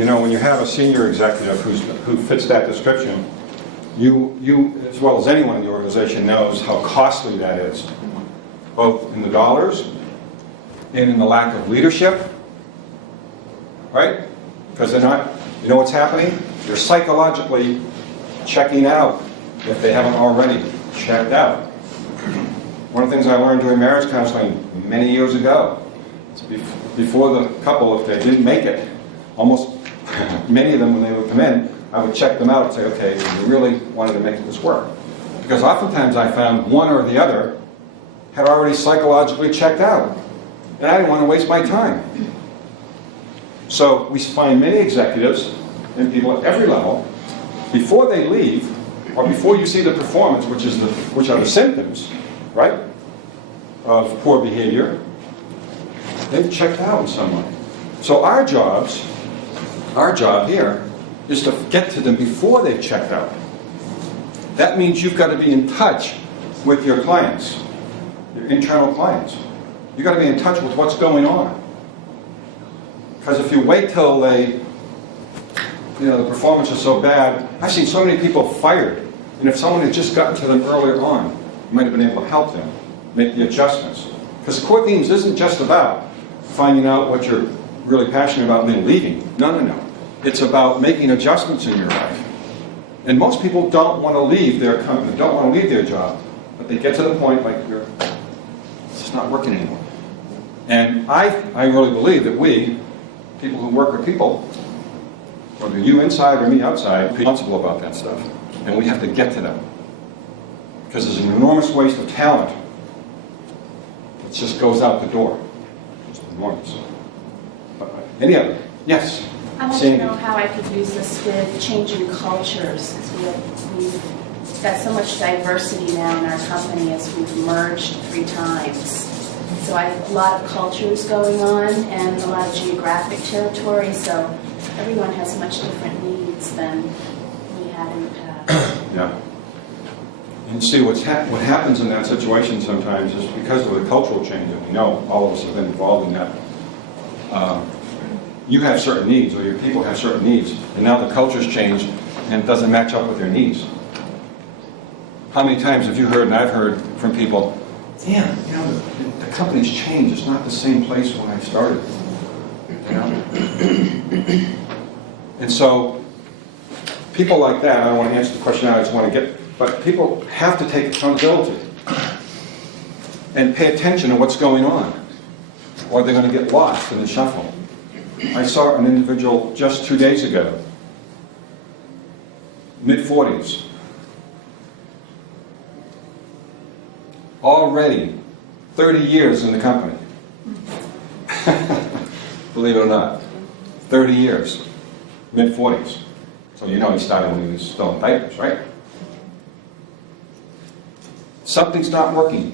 you know, when you have a senior executive who fits that description, you, as well as anyone in the organization, knows how costly that is, both in the dollars and in the lack of leadership, right? Because they're not, you know what's happening? They're psychologically checking out if they haven't already checked out. One of the things I learned during marriage counseling many years ago, before the couple, if they didn't make it, almost many of them, when they would come in, I would check them out and say, okay, you really wanted to make this work. Because oftentimes I found one or the other had already psychologically checked out. And I didn't want to waste my time. So we find many executives and people at every level, before they leave, or before you see the performance, which are the symptoms, right, of poor behavior, they've checked out in some way. So our job here is to get to them before they've checked out. That means you've got to be in touch with your clients, your internal clients. You've got to be in touch with what's going on. Because if you wait till the performance is so bad, I've seen so many people fired, and if someone had just gotten to them earlier on, you might have been able to help them make the adjustments. Because core themes isn't just about finding out what you're really passionate about and then leaving. No. It's about making adjustments in your life. And most people don't want to leave their company, don't want to leave their job, but they get to the point like it's just not working anymore. And I really believe that we, people who work with people, whether you inside or me outside, are responsible about that stuff. And we have to get to them. Because there's an enormous waste of talent that just goes out the door. It's enormous. Any other? Yes? I want to know how I could use this with changing cultures, because we've got so much diversity now in our company as we've merged 3 times. So I have a lot of cultures going on and a lot of geographic territory, so everyone has much different needs than we had in the past. Yeah. And see, what happens in that situation sometimes is because of the cultural change, and we know all of us have been involved in that. You have certain needs, or your people have certain needs, and now the culture's changed, and it doesn't match up with their needs. How many times have you heard, and I've heard from people, damn, the company's changed. It's not the same place when I started. And so, people like that, I don't want to answer the question now, I just want to get, but people have to take accountability and pay attention to what's going on, or they're going to get lost in the shuffle. I saw an individual just 2 days ago, mid-40s, already 30 years in the company. Believe it or not, 30 years, mid-40s. So you know he started when he was still in diapers, right? Something's not working.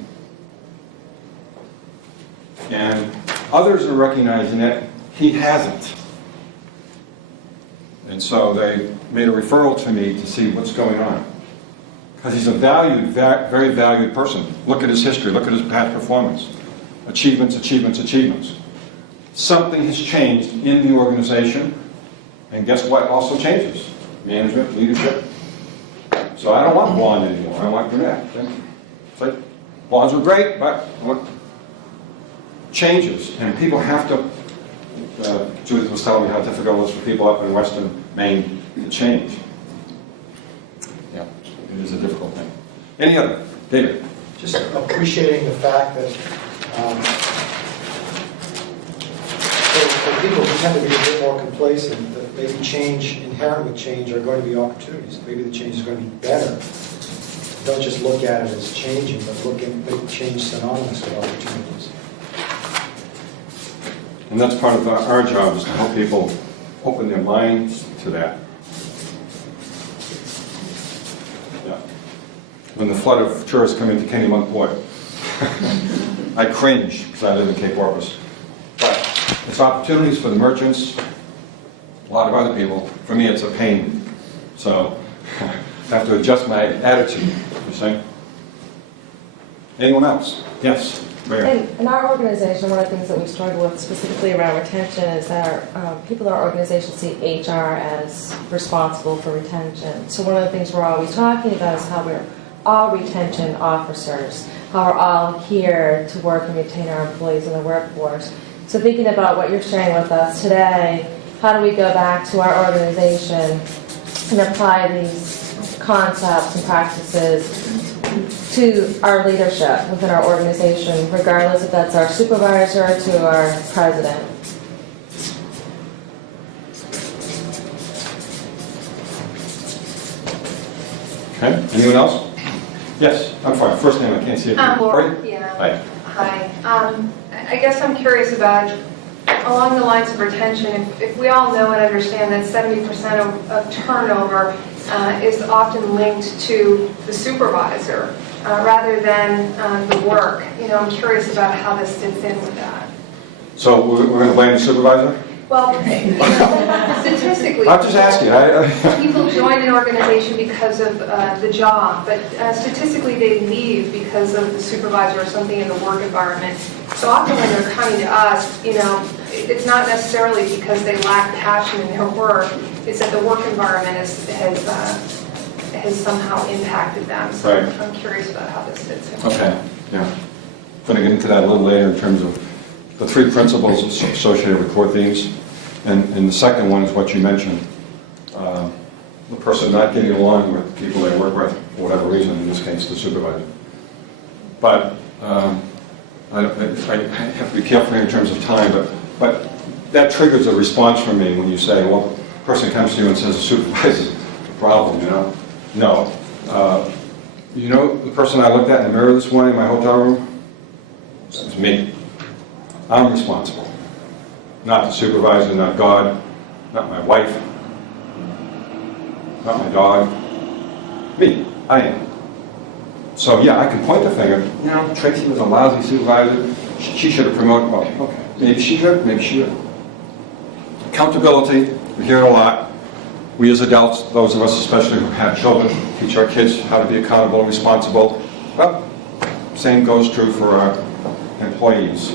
And others are recognizing it. He hasn't. And so they made a referral to me to see what's going on. Because he's a valued, very valued person. Look at his history, look at his past performance. Achievements. Something has changed in the organization, and guess what also changes? Management, leadership. So I don't want blonde anymore, I want brunette. It's like, blondes were great, but I want changes, and people have to Judith was telling me how difficult it is for people up in Western Maine to change. Yeah, it is a difficult thing. Any other? David? Just appreciating the fact that for people who tend to be a bit more complacent, that maybe change, inherent with change, are going to be opportunities. Maybe the change is going to be better. Don't just look at it as changing, but look at make change synonymous with opportunities. And that's part of our job, is to help people open their minds to that. Yeah. When the flood of tourists come into Kennemunkport, I cringe because I live in Cape Porpoise. But it's opportunities for the merchants, a lot of other people. For me, it's a pain. So I have to adjust my attitude, you see. Anyone else? Yes? Mayor? In our organization, one of the things that we struggle with specifically around retention is that people in our organization see HR as responsible for retention. So one of the things we're always talking about is how we're all retention officers, how we're all here to work and retain our employees in the workforce. So thinking about what you're sharing with us today, how do we go back to our organization and apply these concepts and practices to our leadership within our organization, regardless if that's our supervisor to our president. Okay, anyone else? Yes, I'm fine. First name, I can't see it. Lori? Yeah. Hi. Hi. I guess I'm curious about, along the lines of retention, if we all know and understand that 70% of turnover is often linked to the supervisor rather than the work. I'm curious about how this fits in with that. So we're going to blame the supervisor? Well, statistically, I'm just asking. people join an organization because of the job, but statistically they leave because of the supervisor or something in the work environment. So often when they're coming to us, it's not necessarily because they lack passion in their work, it's that the work environment has somehow impacted them. So Right. I'm curious about how this fits in. Okay, yeah. Going to get into that a little later in terms of the three principles associated with core themes. And the second one is what you mentioned, the person not getting along with people they work with for whatever reason, in this case, the supervisor. But I have to be careful here in terms of time, but that triggers a response from me when you say, well, the person comes to you and says the supervisor's a problem, No. The person I looked at in the mirror this morning in my hotel room? It was me. I'm responsible. Not the supervisor, not God, not my wife, not my dog. Me. I am. So yeah, I can point the finger. Tracy was a lousy supervisor. She should have promoted. Well, okay. Maybe she should, maybe she should. Accountability, we hear it a lot. We as adults, those of us especially who have children, teach our kids how to be accountable and responsible. Well, same goes true for our employees.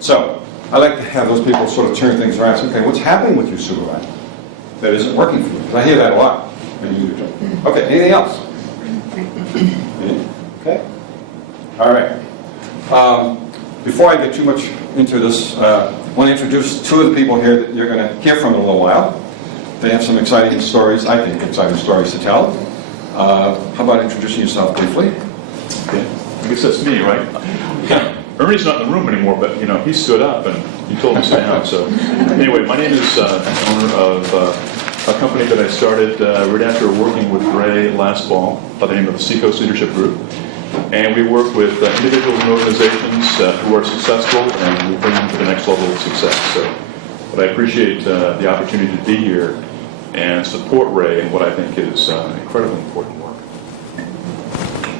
So, I like to have those people sort of turn things around and say, okay, what's happening with your supervisor that isn't working for you? 'Cause I hear that a lot. And you do. Okay, anything else? Okay. All right. Before I get too much into this, I want to introduce two of the people here that you're going to hear from in a little while. They have some exciting stories, I think, exciting stories to tell. How about introducing yourself briefly? Okay. I guess that's me, right? Ernie's not in the room anymore, but he stood up and you told him to sit down. So anyway, my name is owner of a company that I started right after working with Ray last fall by the name of the Seacoast Leadership Group. And we work with individuals and organizations who are successful and we bring them to the next level of success. But I appreciate the opportunity to be here and support Ray in what I think is incredibly important work.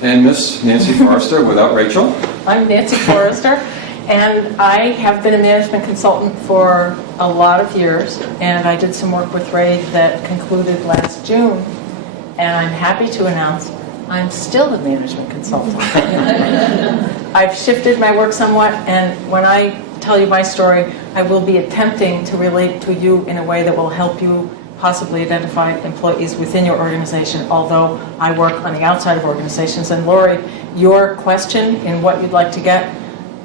And Miss Nancy Forrester without Rachel. I'm Nancy Forrester, and I have been a management consultant for a lot of years, and I did some work with Ray that concluded last June, and I'm happy to announce I'm still a management consultant. I've shifted my work somewhat, and when I tell you my story, I will be attempting to relate to you in a way that will help you possibly identify employees within your organization, although I work on the outside of organizations. And Lori, your question in what you'd like to get,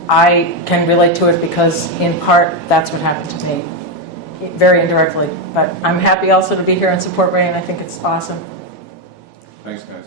I can relate to it because in part that's what happened to me, very indirectly. But I'm happy also to be here and support Ray, and I think it's awesome. Thanks, guys.